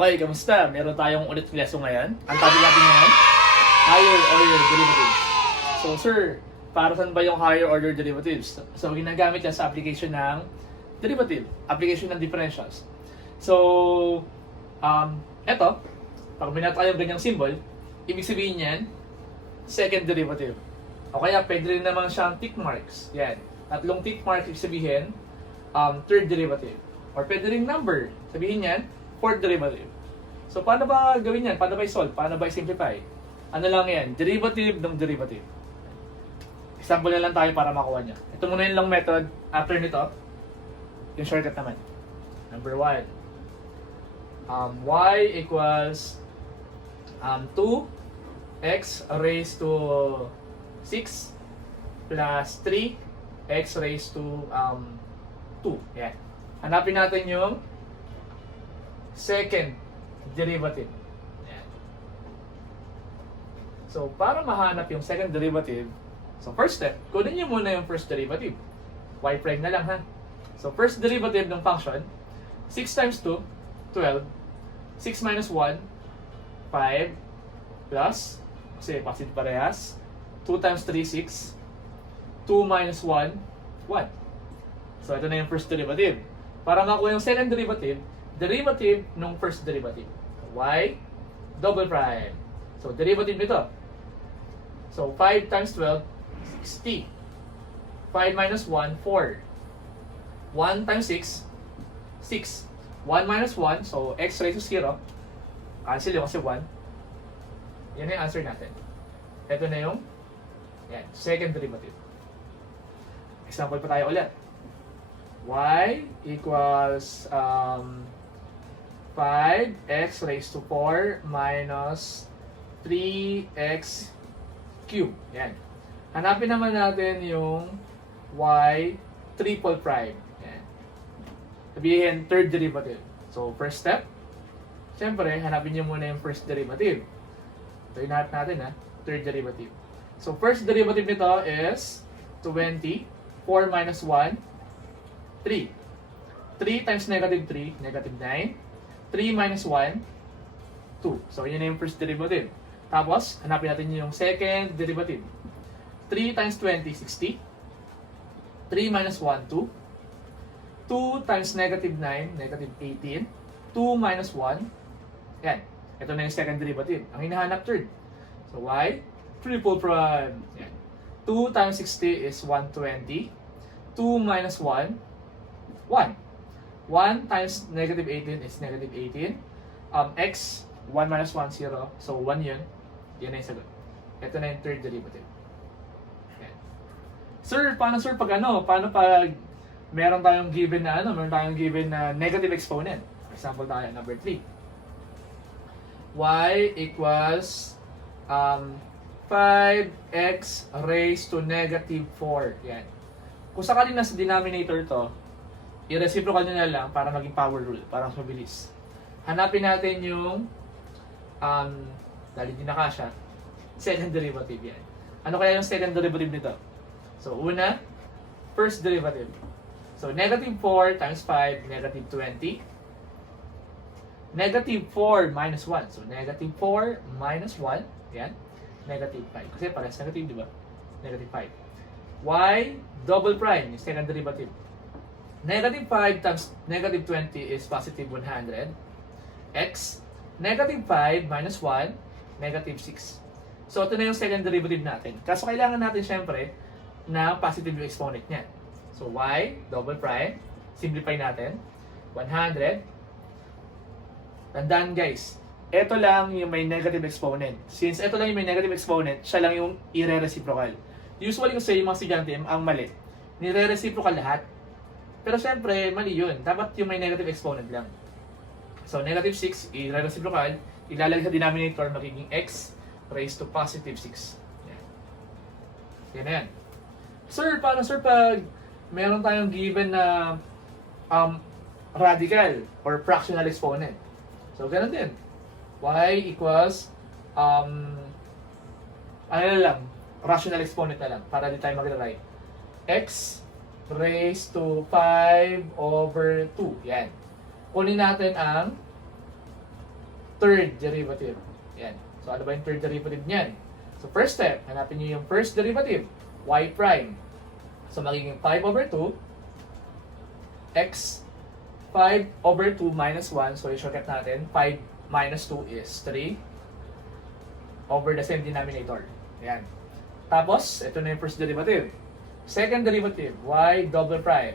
Okay, kamusta? Meron tayong ulit lesson ngayon. Ang topic natin ngayon, higher order derivatives. So sir, para saan ba yung higher order derivatives? So ginagamit yan sa application ng derivative, application ng differentials. So, eto, pag may tayong ganyang symbol, ibig sabihin yan, second derivative. O kaya pwede rin naman siyang tick marks. Yan. Tatlong tick marks ibig sabihin, third derivative. Or pwede rin number. Sabihin yan, fourth derivative. So, paano ba gawin yan? Paano ba i-solve? Paano ba i-simplify? Ano lang yan? Derivative ng derivative. Example na lang tayo para makuha niya. Ito muna yung long method. After nito, yung shortcut naman. Number 1. Y equals 2x raised to 6 plus 3x raised to 2. Yan. Hanapin natin yung second derivative. Yan. So, para mahanap yung second derivative, so first step, kunin nyo muna yung first derivative. Y prime na lang ha. So, first derivative ng function, 6 times 2, 12. 6 minus 1, 5. Plus, kasi positive parehas. 2 times 3, 6. 2 minus 1, 1. So, ito na yung first derivative. Para makuha yung second derivative, derivative ng first derivative. Y double prime. So, derivative nito. So, 5 times 12, 60. 5 minus 1, 4. 1 times 6, 6. 1 minus 1, so x raised to 0. Cancel yung kasi 1. Yan na yung answer natin. Ito na yung second derivative. Example pa tayo ulit. Y equals 5x raised to 4 minus 3x cubed. Yan. Hanapin naman natin yung y triple prime. Yan. Sabihin, third derivative. So, first step, siyempre, hanapin nyo muna yung first derivative. Ito yung natin third derivative. So, first derivative nito is 20. 4 minus 1, 3. 3 times negative 3, negative 9. 3 minus 1, 2. So, yun na yung first derivative. Tapos, hanapin natin yung second derivative. 3 times 20, 60. 3 minus 1, 2. 2 times negative 9, negative 18. 2 minus 1. Yan. Ito na yung second derivative. Ang hinahanap third. So, y triple prime. Yan. 2 times 60 is 120. 2 minus 1, 1. 1 times negative 18 is negative 18. X, 1 minus 1, 0. So, 1 yun. Yan na yung sagot. Ito na yung third derivative. Yan. Sir, paano pag meron tayong given na negative exponent? For example tayo, number 3. Y equals 5x raised to negative 4. Yan. Kung sakaling nasa denominator to, i-reciprocal nyo na lang para maging power rule, para mas mabilis. Hanapin natin yung, dahil hindi nakasya, second derivative yan. Ano kaya yung second derivative nito? So, una, first derivative. So, negative 4 times 5, negative 20. Negative 4 minus 1. So, negative 4 minus 1. Yan. Negative 5. Kasi parehas negative, di ba? Negative 5. Y double prime, yung second derivative. Negative 5 times negative 20 is positive 100. X, negative 5 minus 1, negative 6. So, ito na yung second derivative natin. Kaso kailangan natin syempre na positive yung exponent niya. So, y double prime, simplify natin. 100. Tandaan guys, ito lang yung may negative exponent. Since ito lang yung may negative exponent, siya lang yung i-reciprocal. Usually kasi yung mga estudyante, ang mali, nire-reciprocal lahat. Pero syempre, mali yun. Dapat yung may negative exponent lang. So, negative 6, i-reciprocal, ilalagay sa denominator, magiging x raised to positive 6. Yan. Yan na yan. Sir, paano sir pag meron tayong given na radical or fractional exponent? So, ganun din. Y equals, rational exponent na lang para di tayo mag-write. X raised to 5 over 2. Yan. Kunin natin ang third derivative. Yan. So, ano ba yung third derivative niyan? So, first step, hanapin nyo yung first derivative, y prime. So, magiging 5 over 2, x 5 over 2 minus 1. So, yung shortcut natin, 5 minus 2 is 3 over the same denominator. Yan. Tapos, ito na yung first derivative. Second derivative, y double prime.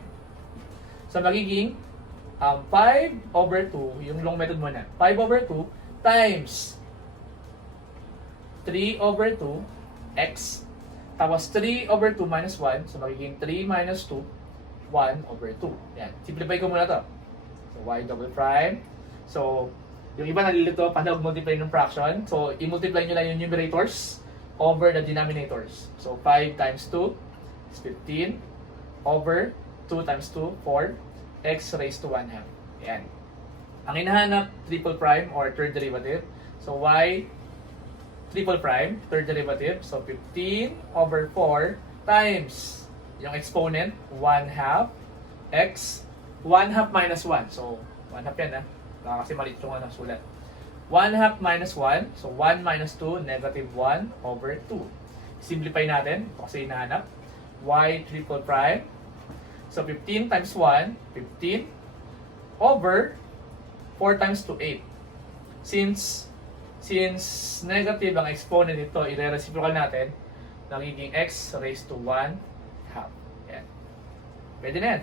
So, magiging 5 over 2, yung long method muna, 5 over 2 times 3 over 2 x. Tapos 3 over 2 minus 1. So, magiging 3 minus 2, 1 over 2. Yan. Simplify ko muna to. So, y double prime. So, yung iba nalilito, paano mag-multiply ng fraction? So, i-multiply nyo lang yung numerators over the denominators. So, 5 times 2 is 15 over 2 times 2, 4, x raised to 1 half. Yan. Ang hinahanap, triple prime or third derivative. So, y triple prime, third derivative. So, 15 over 4 times yung exponent, 1 half, x, 1 half minus 1. So, 1 half yan kasi maliit yung sulat. 1 half minus 1. So, 1 minus 2, negative 1 over 2. Simplify natin, kasi hinahanap. Y triple prime. So, 15 times 1, 15 over 4 times 2, 8. Since negative ang exponent nito, i-reciprocal natin, nagiging x raised to 1 half. Yan. Pwede na yan.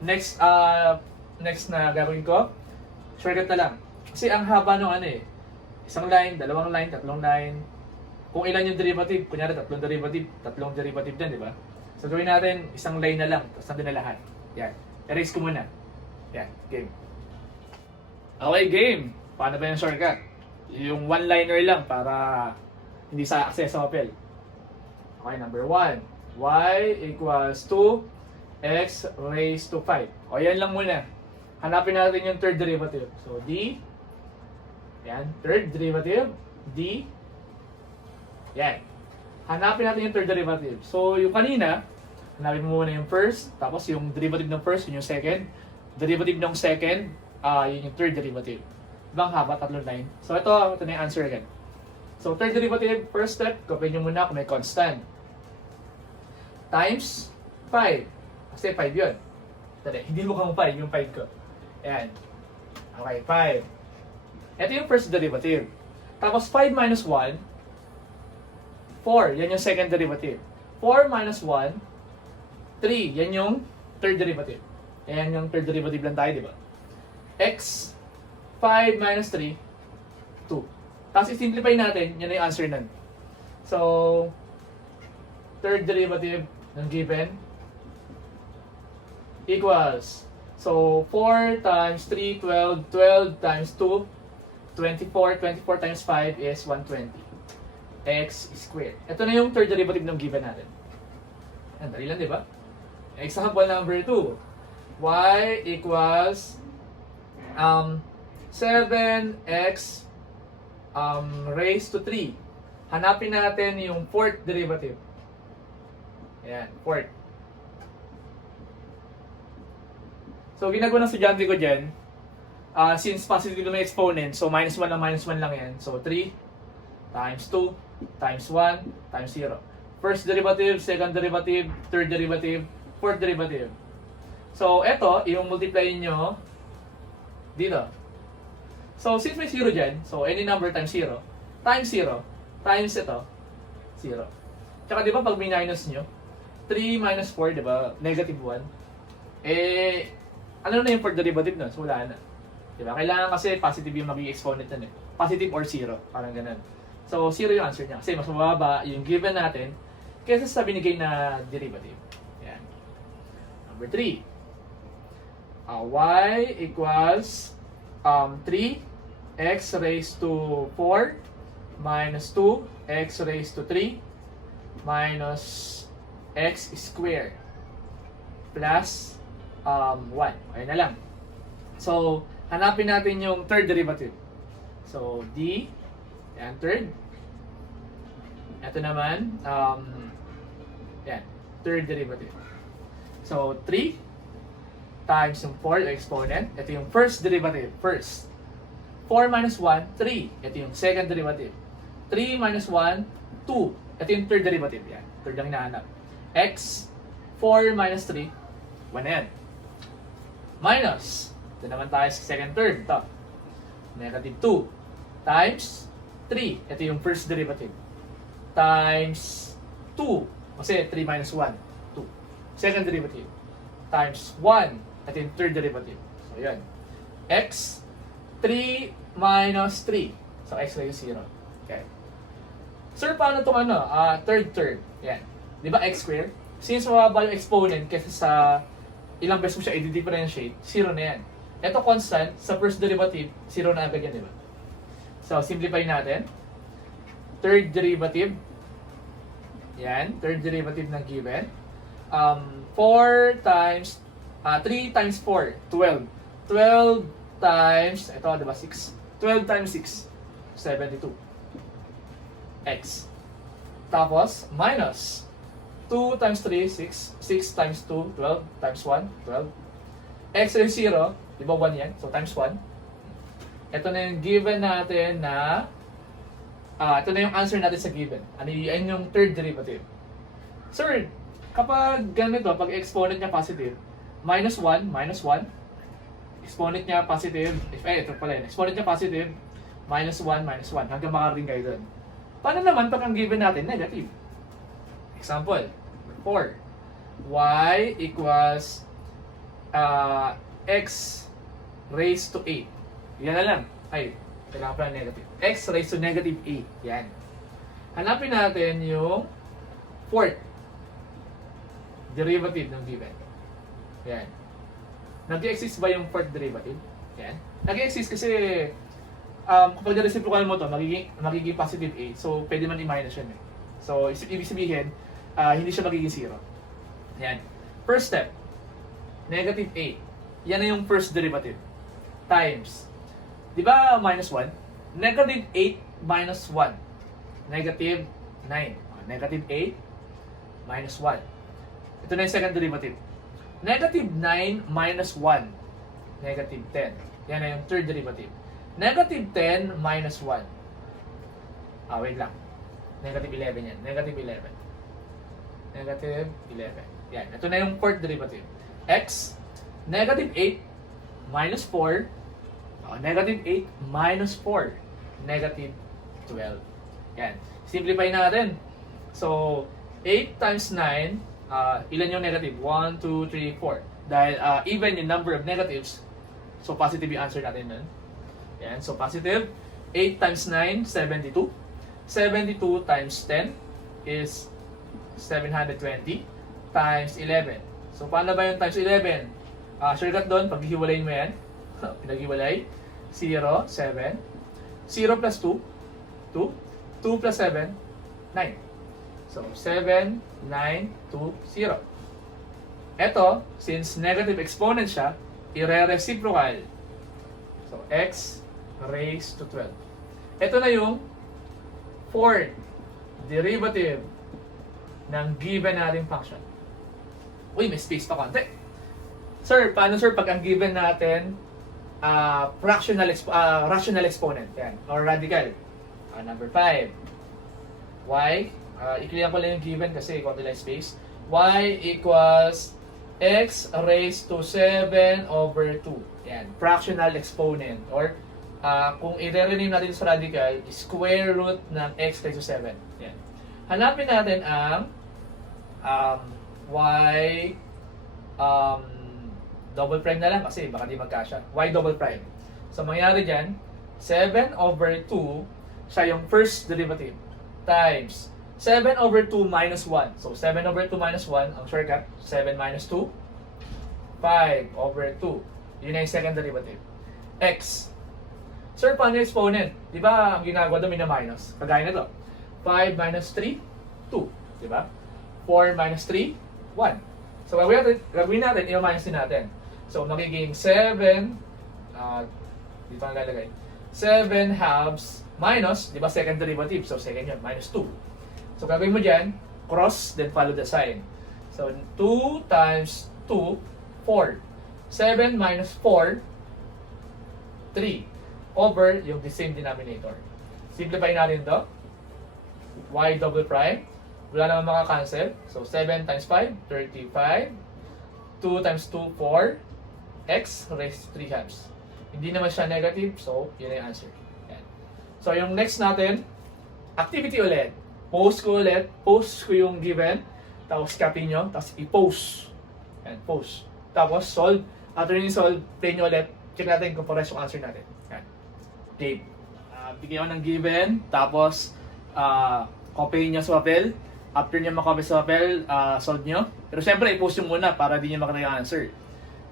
Next na gagawin ko, shortcut na lang. Kasi ang haba nung isang line, dalawang line, tatlong line. Kung ilan yung derivative, kunyari tatlong derivative din, di ba? So gawin natin, isang line na lang, tapos natin na lahat. Yan. Erase ko muna. Yan. Game. Okay, game. Paano ba yung shortcut? Yung one-liner lang para hindi sa access sa papel. Okay, number 1. Y equals 2 x raised to 5. O, yan lang muna. Hanapin natin yung third derivative. So, d. Yan. Third derivative. d. Yan. Hanapin natin yung third derivative. So, yung kanina, hanapin mo muna yung first. Tapos, yung derivative ng first, yun yung second. Derivative ng second, yun yung third derivative. Ibang haba, tatlong line. So, ito na yung answer again. So, third derivative, first step, gawin nyo muna kung may constant. Times 5. Kasi 5 yun. Tali, hindi mo kang 5, yung 5 ko. Ayan. Okay, 5. Ito yung first derivative. Tapos, 5 minus 1, 4. Yan yung second derivative. 4 minus 1, 3. Yan yung third derivative. Ayan yung third derivative lang tayo, di ba? X 5 minus 3, 2. Tapos i-simplify natin, yan na yung answer nun. So, third derivative ng given equals, so 4 times 3, 12, 12 times 2, 24, 24 times 5 is 120. X squared. Ito na yung third derivative ng given natin. Ang dali lang, di ba? Example number 2. Y equals 7x raised to 3. Hanapin natin yung fourth derivative. Ayan, fourth. So, ginagawa ng estudyante ko dyan, since positive na may exponent, so minus 1 lang yan. So, 3 times 2 times 1 times 0. First derivative, second derivative, third derivative, fourth derivative. So, eto, i-multiply nyo dito. So, since may 0 dyan, so any number times 0, times ito, 0. Tsaka di ba pag may minus nyo, 3 minus 4, di ba, negative 1, ano na yung fourth derivative nun? So, wala na. Di ba? Kailangan kasi positive yung magiging exponent nun Positive or 0, parang ganun. So, 0 yung answer niya. Kasi mas mababa yung given natin kaysa sa binigay na derivative. Yan. Number 3. Y equals 3x raised to 4 minus 2x raised to 3 minus x squared plus 1. Ayun na lang. So, hanapin natin yung third derivative. So, d, yan, third. Ito naman, yan, third derivative. So, 3 times yung 4 exponent. Ito yung first derivative. First. 4 minus 1, 3. Ito yung second derivative. 3 minus 1, 2. Ito yung third derivative. Yan. Third ang hinahanap. X, 4 minus 3. 1 na yan. Minus. Ito naman tayo sa second term. Ito. Negative 2. Times 3. Ito yung first derivative. Times 2. Kasi 3 minus 1. 2. Second derivative. Times 1. Ito yung third derivative. So, yan. X, 3 minus 3. So, x raised to 0. Okay. Sir, paano itong third term? Yan. Di ba x squared? Since mababa yung exponent kasi sa ilang beses mo siya i-differentiate, 0 na yan. Ito constant, sa first derivative, 0 na agad yan, di ba? So, simplify natin. Third derivative. Yan. Third derivative ng given. 4 times, 3 times 4, 12. 12 times, ito, di ba, 6. 12 times 6, 72. X. Tapos, minus 2 times 3, 6. 6 times 2, 12. Times 1, 12. X is 0. Di ba 1 yan? So, times 1. Ito na yung given natin na ito na yung answer natin sa given. Yan yung third derivative. Sir, kapag ganito, pag exponent niya positive, minus 1, exponent niya positive, ito pala yun, exponent niya positive, minus 1, hanggang makaring kayo doon. Paano naman pag ang given natin, negative? Example, 4. Y equals x raised to 8. Yan na lang. Ay, kailangan pala negative. X raised to negative 8. Yan. Hanapin natin yung fourth derivative ng given. Yan. Nag-exist ba yung fourth derivative? Yan. Nag-exist kasi kapag na-reciprocal mo to, magiging positive 8. So, pwede man i-minus yun. So, ibig sabihin, hindi siya magiging 0. Yan. First step, negative 8. Yan na yung first derivative. Times. Di ba minus 1? Negative 8 minus 1. Negative 9. Negative 8 minus 1. Ito na yung second derivative. Negative 9 minus 1. Negative 10. Yan na yung third derivative. Negative 10 minus 1. Wait lang. Negative 11 yan. Negative 11. Negative 11. Yan. Ito na yung fourth derivative. X, negative 8 minus 4. Negative 8 minus 4. Negative 12. Yan. Simplify natin. So, 8 times 9, ilan yung negative? 1, 2, 3, 4. Dahil even yung number of negatives, so positive yung answer natin nun. Yan. So, positive. 8 times 9, 72. 72 times 10 is 720 times 11. So, paano ba yung times 11? Shortcut doon, paghihiwalayin mo yan. Pinaghiwalay. 0, 7. 0 plus 2, 2. 2 plus 7, 9. So, 7, 9, 2, 0. Ito, since negative exponent siya, ire-reciprocal. So, x raised to 12. Ito na yung fourth derivative ng given nating function. Uy, may space pa konti. Sir, paano sir pag ang given natin rational exponent yan, or radical? Number 5. Y, i-clear ko lang yung given kasi konti lang space. Y equals x raised to 7 over 2. Yan, fractional exponent, or kung i-rename natin sa radical, square root ng x raised to 7. Yan. Hanapin natin ang y double prime na lang kasi baka di magkasya. Y double prime. So, mangyari dyan, 7 over 2, siya yung first derivative, times 7 over 2 minus 1. So, 7 over 2 minus 1, ang shortcut, 7 minus 2, 5 over 2. Yun na yung second derivative. X. Sir, paano yung exponent? Di ba, ang ginagawa doon minus? Kagaya na to. 5 minus 3, 2. Di ba? 4 minus 3, 1. So, gagawin natin, i-minus din natin. So, magiging 7, dito ang lalagay. 7 halves minus, di ba, second derivative. So, second yun, minus 2. So, gagawin mo dyan, cross, then follow the sign. So, 2 times 2, 4. 7 minus 4, 3. over yung the same denominator. Simplify natin to. Y double prime. Wala naman maka-cancel. So, 7 times 5, 35. 2 times 2, 4. X raised to 3 halves. Hindi naman siya negative, so yun yung answer. Yan. So, yung next natin, activity ulit. Post ko ulit. Post ko yung given. Tapos copy nyo. Tapos i-post. Yan, post. Tapos solve. After yung solve, play nyo ulit. Check natin kung pares yung answer natin. Yan. Date. Bigyan ko ng given. Tapos, copy nyo sa papel. After nyo makopy sa papel, solve nyo. Pero syempre, i-post nyo muna para di nyo makita yung answer.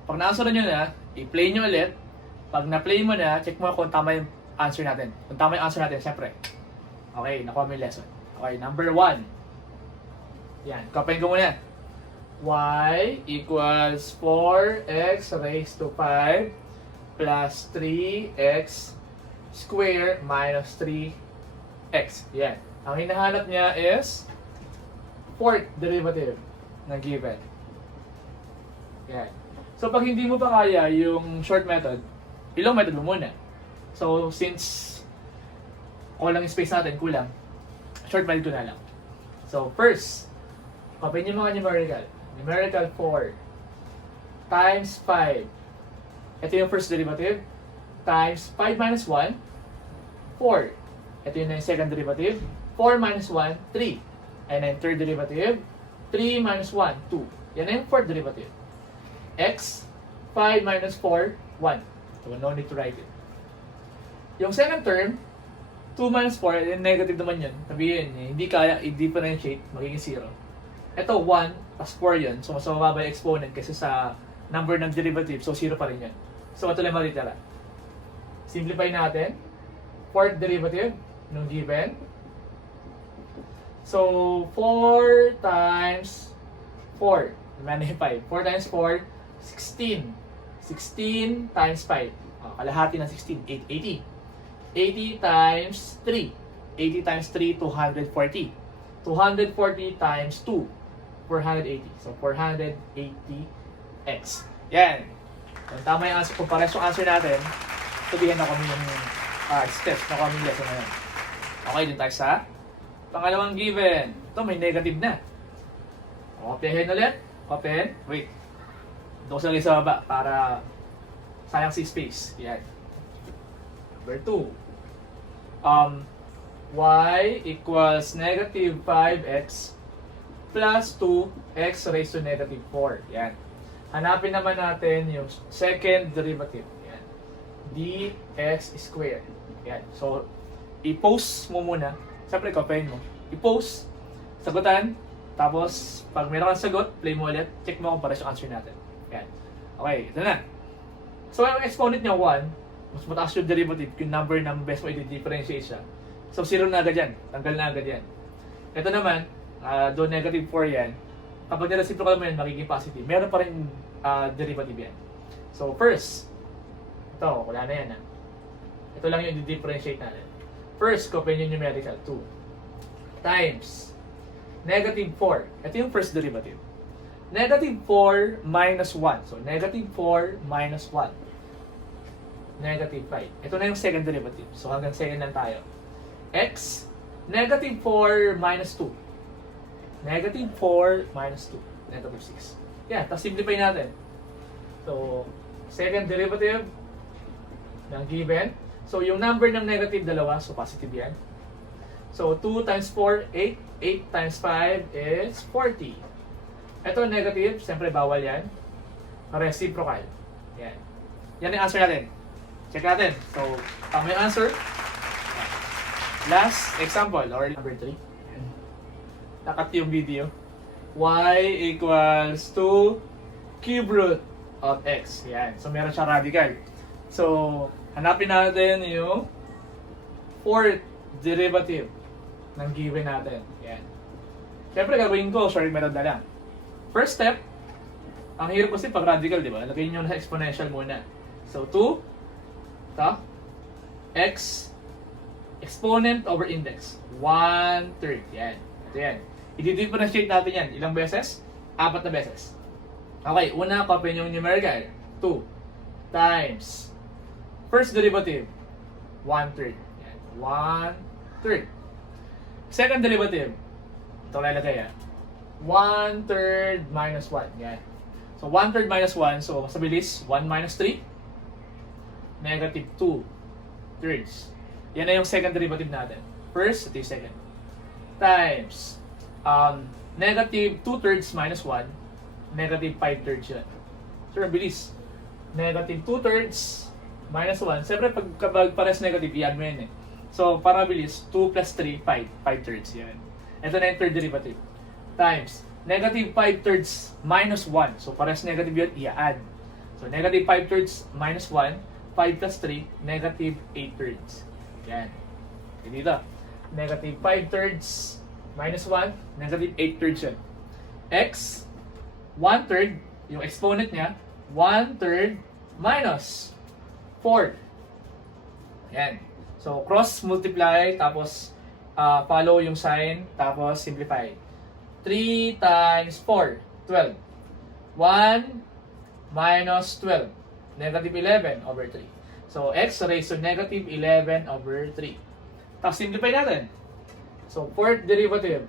Pag na-answer nyo na, i-play nyo ulit. Pag na-play mo na, check mo kung tama yung answer natin. Kung tama yung answer natin, syempre. Okay, nakuha mo yung lesson. Okay, number 1. Yan, copyin ko muna. Y equals 4x raised to 5 plus 3x square minus 3x. Yan. Ang hinahanap niya is fourth derivative ng given. Yan. So, pag hindi mo pa kaya yung short method, ilong method mo muna. So, since kulang yung space natin, kulang, short method ko na lang. So, first, copy niyo mga numerical. Numerical 4 times 5. Ito yung first derivative. Times 5 minus 1, 4. Ito yung second derivative. 4 minus 1, 3. And then third derivative, 3 minus 1, 2. Yan na yung fourth derivative. X, 5 minus 4, 1. So, no need to write it. Yung second term, 2 minus 4, negative naman yun. Sabihin, hindi kaya i-differentiate, magiging 0. Ito, 1, plus 4 yun. So, mas mababa yung exponent kasi sa number ng derivative. So, 0 pa rin yun. So, ito lang malitera. Simplify natin. Fourth derivative ng given. So, 4 times 4. Many 5. 4 times 4, 16. 16 times 5. Kalahati ng 16, 80. 80 times 3. 80 times 3, 240. 240 times 2, 480. So, 480x. Yan. Kung tama yung answer, kung pares yung answer natin, sabihin na kami yung steps na kami lesson na yan. Okay, dun tayo sa pangalawang given. Ito, may negative na. Copyhin ulit. Open. Wait. Doon ko sa baba para sayang si space. Yan. Number 2. Y equals negative 5x plus 2x raised to negative 4. Yan. Hanapin naman natin yung second derivative. Yan. dx squared. Yan. So, i-post mo muna. Siyempre, copyin mo. I-post. Sagutan. Tapos, pag meron kang sagot, play mo ulit. Check mo kung pares yung answer natin. Yan. Okay, ito na. So, ang exponent niya 1, mas mataas yung derivative, yung number ng best mo i-differentiate siya. So, 0 na agad yan. Tanggal na agad yan. Ito naman, doon negative 4 yan. Kapag nireciprocal mo yan, magiging positive. Meron pa rin derivative yan. So, first, ito, wala na yan. Ito lang yung i-differentiate natin. First, copy yung numerical 2 times negative 4. Ito yung first derivative. Negative 4 minus 1. So, negative 4 minus 1. Negative 5. Ito na yung second derivative. So, hanggang second lang tayo. X, negative 4 minus 2. Negative 4 minus 2. Negative 6. Yan, tapos simplify natin. So, second derivative ng given. So, yung number ng negative, dalawa. So, positive yan. So, 2 times 4, 8. 8 times 5 is 40. Ito, negative. Siyempre, bawal yan. Reciprocal. Yan. Yan yung answer natin. Check natin. So, tama yung answer. Last example, or number 3. Nakat yung video. Y equals to cube root of x. Yan. So, meron siya radical. So, hanapin natin yung fourth derivative ng given natin. Yan. Siyempre, gagawin ko, short method na lang. First step, ang hirap kasi pag radical, di ba? Lagay nyo na sa exponential muna. So, 2, ito, x, exponent over index. 1/3. Yan. Ito yan. I-differentiate natin yan. Ilang beses? 4 na beses. Okay, una, copy yung numerical. 2 times first derivative 1/3. Yan. 1/3. Second derivative. Ito lalagay 1/3 minus 1. Yan. So 1/3 minus 1. So mas mabilis. 1 minus 3. Negative 2/3. Yan na yung second derivative natin. First, ito yung second. Times negative 2/3 minus 1. Negative 5/3 yan. So mabilis. Negative 2/3 minus 1. Siyempre, kapag pares negative, i-add mo yan eh. So, para mabilis, 2 plus 3, 5. 5/3 yan. Ito na yung third derivative. Times negative 5/3 minus 1. So, pares negative yun, i-add. So, negative 5/3 minus 1. 5 plus 3, negative 8/3. Yan. Okay, dito. Negative 5/3 minus 1, negative 8/3 yan. X, 1/3, yung exponent niya, 1/3 minus 4. Yan. So, cross multiply, tapos follow yung sign, tapos simplify. 3 times 4, 12. 1 minus 12, negative 11 over 3. So, x raised to negative 11 over 3. Tapos simplify natin. So, fourth derivative.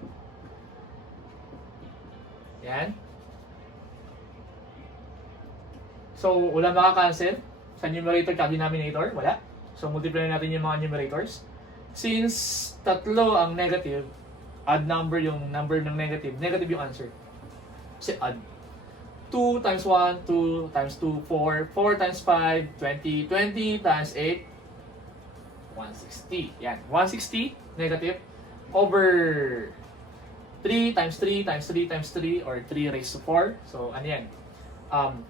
Yan. So, wala makakancel sa numerator at denominator. Wala. So, multiply natin yung mga numerators. Since tatlo ang negative, odd number yung number ng negative. Negative yung answer. Kasi odd. 2 times 1, 2 times 2, 4. 4 times 5, 20. 20 times 8, 160. Yan. 160, negative, over 3 times 3 times 3 times 3, or 3 raised to 4. So, ano yan?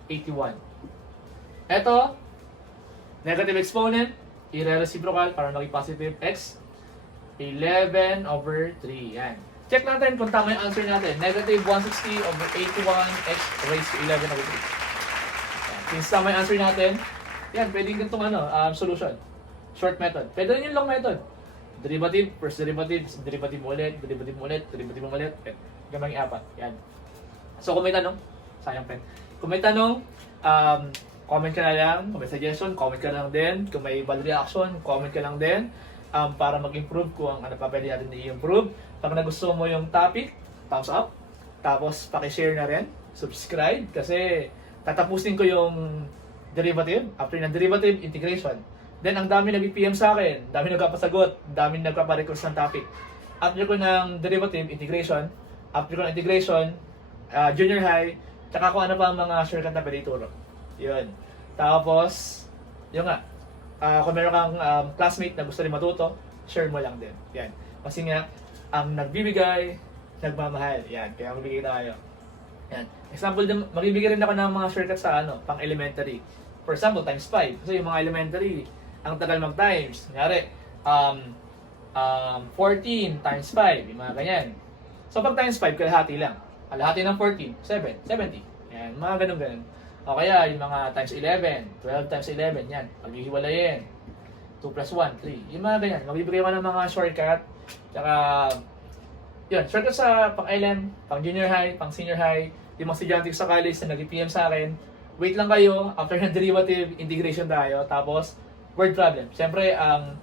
81. Ito, negative exponent, i-reciprocal para maging positive x. 11 over 3. Yan. Check natin kung tama yung answer natin. Negative 160 over 81 x raised to 11 over 3. Yan. Since tama yung answer natin, yan, pwede ganitong solution. Short method. Pwede rin yung long method. Derivative, first derivative, derivative ulit, derivative ulit, derivative ulit. Gamang 4. Yan. So kung may tanong, sayang pen. Kung may tanong, comment ka na lang. Kung may suggestion, comment ka lang din. Kung may bad reaction, comment ka lang din. Para mag-improve kung ano pa pwede natin i-improve. Pag nagustuhan mo yung topic, thumbs up. Tapos, paki-share na rin. Subscribe. Kasi, tatapusin ko yung derivative. After ng derivative, integration. Then, ang dami nag-PM sa akin. Dami nagpapasagot. Dami nagpaparequest ng topic. After ko ng derivative, integration. After ko ng integration, junior high. Tsaka kung ano pa ang mga shortcut na pwede ituro. Yun. Tapos, yun nga. Kung meron kang classmate na gusto rin matuto, share mo lang din. Yan. Kasi nga, ang nagbibigay, nagmamahal. Yan. Kaya magbigay tayo. Yan. Example, magbibigay rin ako ng mga shortcuts sa pang elementary. For example, times 5. Kasi yung mga elementary, ang tagal mag-times. Kunyari, 14 times 5. Yung mga ganyan. So, pag times 5, kalahati lang. Kalahati ng 14, 7, 70. Yan. Mga ganun-ganun. O kaya, yung mga times 11, 12 times 11, yan. Paghihiwalayin. 2 plus 1, 3. Yung mga ganyan. Magbibigay ko ng mga shortcut. Tsaka, yun, shortcut sa pang-LM, pang-junior high, pang-senior high, yung mga estudyante sa college na nag-PM sa akin. Wait lang kayo. After ng derivative, integration tayo. Tapos, word problem. Siyempre, ang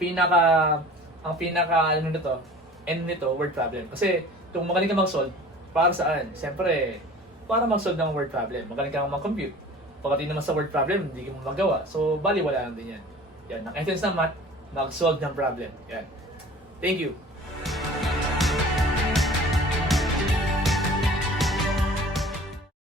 pinaka, ano nito, end nito, word problem. Kasi, kung magaling ka mag-solve, para saan? Siyempre, para mag-solve ng word problem. Magaling kang mag-compute. Pagdating naman sa word problem, hindi ka mo magawa. So, bali wala lang din yan. Yan. Ang essence ng math, mag-solve ng problem. Yan. Thank you.